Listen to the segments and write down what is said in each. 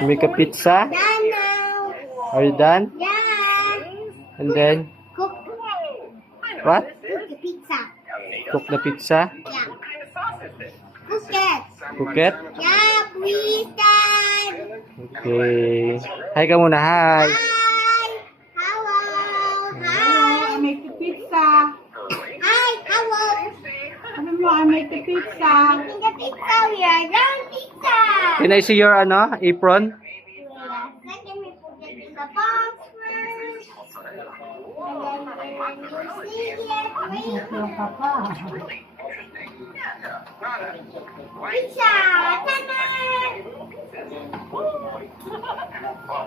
You make a pizza? Done now. Are you done? Yeah. And then, Cook. what? Cook the pizza. Cook the pizza? Yeah. Cook it. Cook it? Yeah, please, Dad. Okay. Hi ka muna, hi. Hi. Hello. I Hi. make the pizza. Hi. Hello. Ano mo, I make the pizza. Making the pizza. We are done pizza. Can I see your apron? Second, we put it in the box first. And then you see it. Wait. Pizza ka pa. Pizza. Ta-da!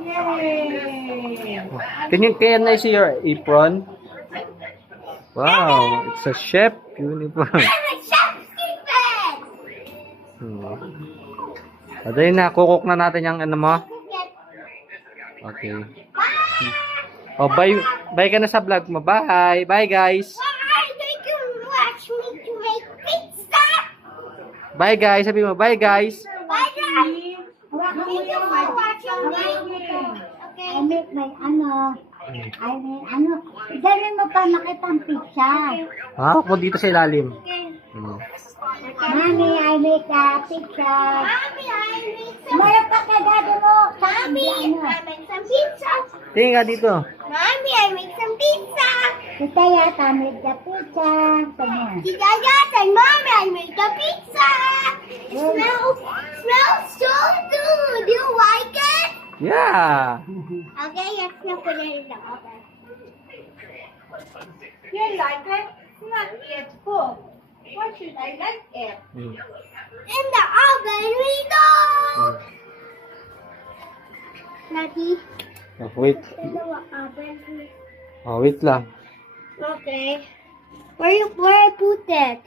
Yay! Can I see your apron? Wow, it's a chef uniform. I'm a chef secret. Aday na, kukuk na natin yung ano mo. Cook it. Okay. Bye. Oh, bye ka na sa vlog mo. Bye. Bye, guys. Why did you watch me to make pizza? Bye, guys. Sabi mo, bye, guys. Bye, guys. Hawakan mo Thank you yung for watching me. Okay. I make my Dali mo pa nakitang pizza. Ha? Ako dito sa ilalim. Okay. Mommy, I make a pizza. Mommy, I make some. Mayroon pa ka dado mo. Mommy, I make some pizza. Tingin ka dito. Mommy, I make some pizza. Kita yata make the pizza. Kanya. Tita Yas and Mommy, I make the pizza. It smells so good. Do you like it? Yeah. Okay, let's now put it in the oven. You like it? Not yet cooked. Why should I like it? In the oven we go. Daddy, Oh, wait. in the oven please. Oh, wait lang. Okay. Where I put it?